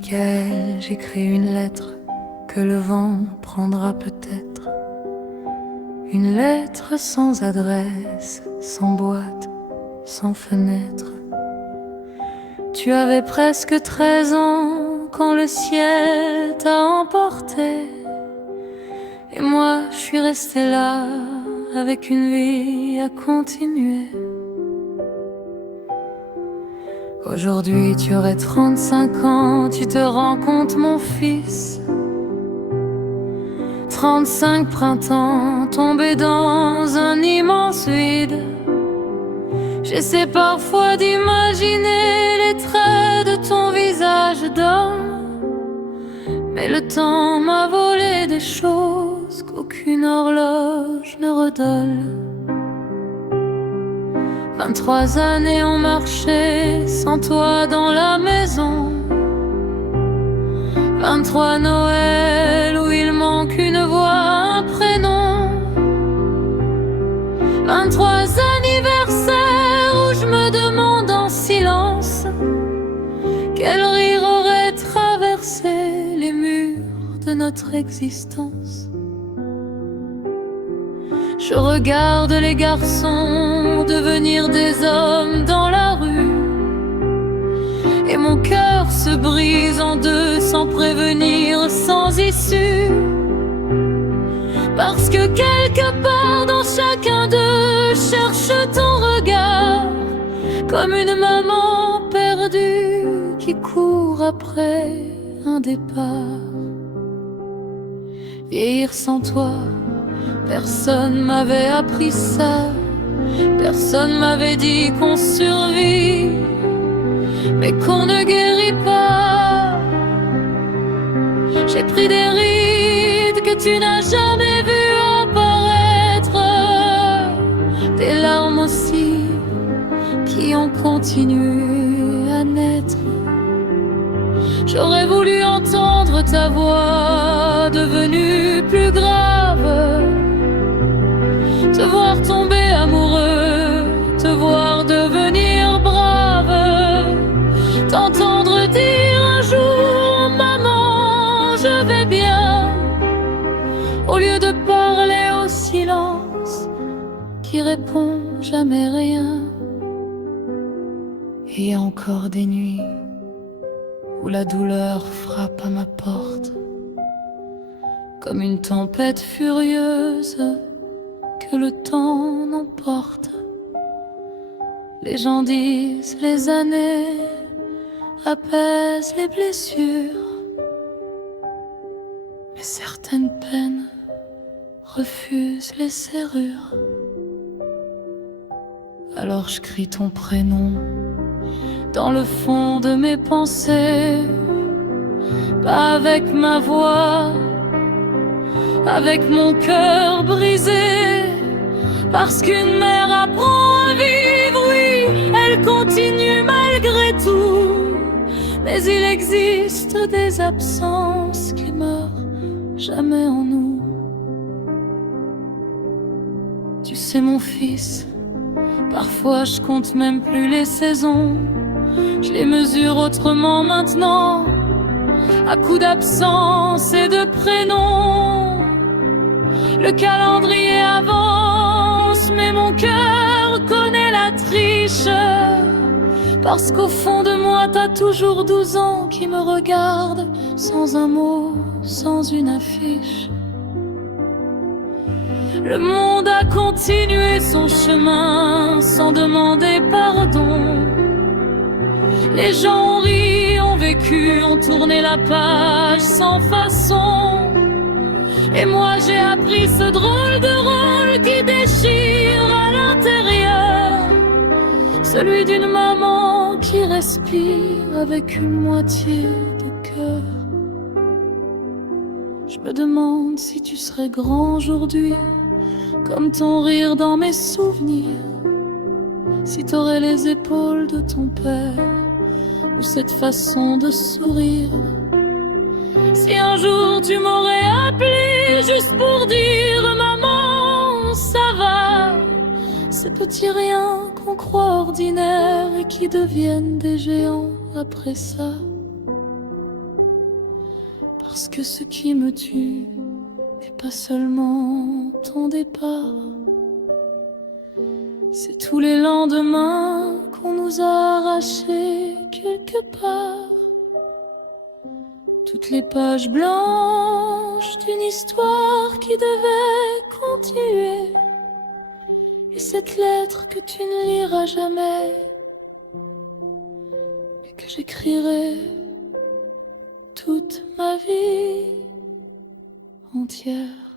Michael, j'écris une lettre que le vent prendra peut-être. Une lettre sans adresse, sans boîte, sans fenêtre. Tu avais presque 13 ans quand le ciel t'a emporté. Et moi, je suis restée là avec une vie à continuer. Aujourd'hui, tu aurais 35 ans, tu te rends compte, mon fils. 35 printemps tombés dans un immense vide. J'essaie parfois d'imaginer les traits de ton visage d'homme, mais le temps m'a volé des choses qu'aucune horloge ne redonne. 23 années ont marché sans toi dans la maison. 23 Noël où il manque une voix, un prénom. 23 anniversaires où je me demande en silence quel rire aurait traversé les murs de notre existence. Je regarde les garçons devenir des hommes dans la rue, et mon cœur se brise en deux sans prévenir, sans issue. Parce que quelque part dans chacun d'eux cherche ton regard, comme une maman perdue qui court après un départ. Vieillir sans toi, personne m'avait appris ça. Personne m'avait dit qu'on survit, mais qu'on ne guérit pas. J'ai pris des rides que tu n'as jamais vues apparaître, des larmes aussi qui ont continué à naître. J'aurais voulu entendre ta voix devenue plus grave, te voir tomber amoureux, te voir devenir brave, t'entendre dire un jour maman je vais bien, au lieu de parler au silence qui répond jamais rien. Et il y a encore des nuits où la douleur frappe à ma porte, comme une tempête furieuse que le temps n'emporte. Les gens disent les années apaisent les blessures, mais certaines peines refusent les serrures. Alors je crie ton prénom dans le fond de mes pensées, pas avec ma voix, avec mon cœur brisé. Parce qu'une mère apprend à vivre, oui, elle continue malgré tout. Mais il existe des absences qui meurent jamais en nous. Tu sais mon fils, parfois je compte même plus les saisons. Je les mesure autrement maintenant, à coups d'absence et de prénoms. Le calendrier avance, mais mon cœur connaît la triche. Parce qu'au fond de moi, t'as toujours 12 ans qui me regardent, sans un mot, sans une affiche. Le monde a continué son chemin sans demander pardon. Les gens ont ri, ont vécu, ont tourné la page sans façon. Et moi j'ai appris ce drôle de rôle qui déchire à l'intérieur, celui d'une maman qui respire avec une moitié de cœur. Je me demande si tu serais grand aujourd'hui, comme ton rire dans mes souvenirs, si t'aurais les épaules de ton père ou cette façon de sourire. Si un jour tu m'aurais appelé juste pour dire maman ça va, ces petits riens qu'on croit ordinaires et qui deviennent des géants après ça. Parce que ce qui me tue n'est pas seulement ton départ, c'est tous les lendemains qu'on nous a arrachés quelque part. Toutes les pages blanches d'une histoire qui devait continuer, et cette lettre que tu ne liras jamais, et que j'écrirai toute ma vie entière.